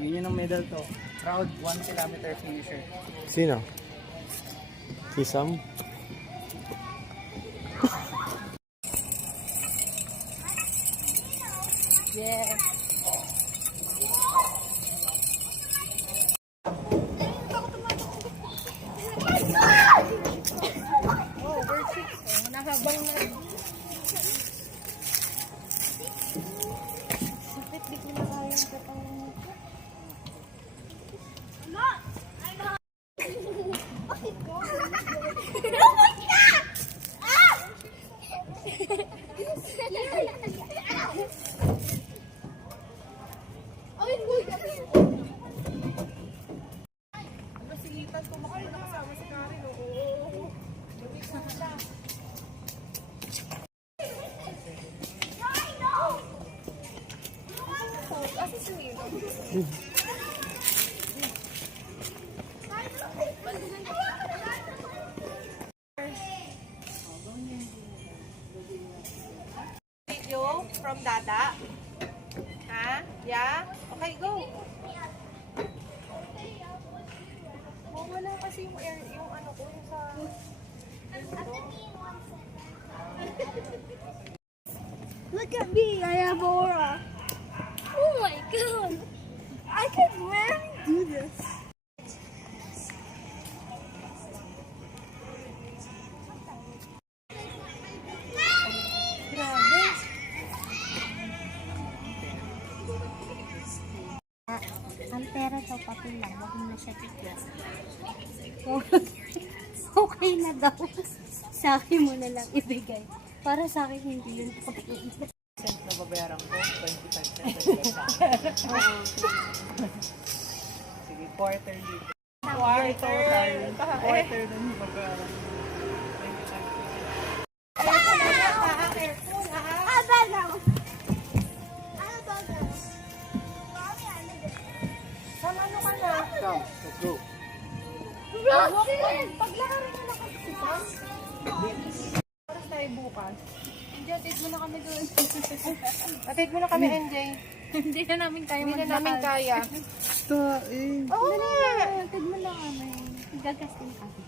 Yun ang medal to. Proud 1 kilometer finisher. Sino? Si Sam? Yes. Oh, we're 6. Nahabang na. Sakit, di ko na kaya ang katawan. Video from Dada. Ha? Yeah? Okay, go. Oh, wala kasi yung air, yung ano ko, yung sa... Look at me, I have aura. Oh my god. I could really do this. Grabe. Ang pera daw papel lang, huwag mo na siya tignan. Okay na daw. Sa akin mo na lang ibigay. Para sa akin hindi yun papel. Na babayaran ko, 25 sa akin. Sige, quarter dito. Quarter dun babayaran. 25. Sama ano ka na? Come, let's go. Paglakarin na lang kasi Sam. Oras tayo bukas. Hindi, atid mo na kami doon. Atid mo na kami, NJ. Hindi na namin kaya Hindi na namin kaya. Tain. Oo nga. Atid mo na kami. Gagastin kami.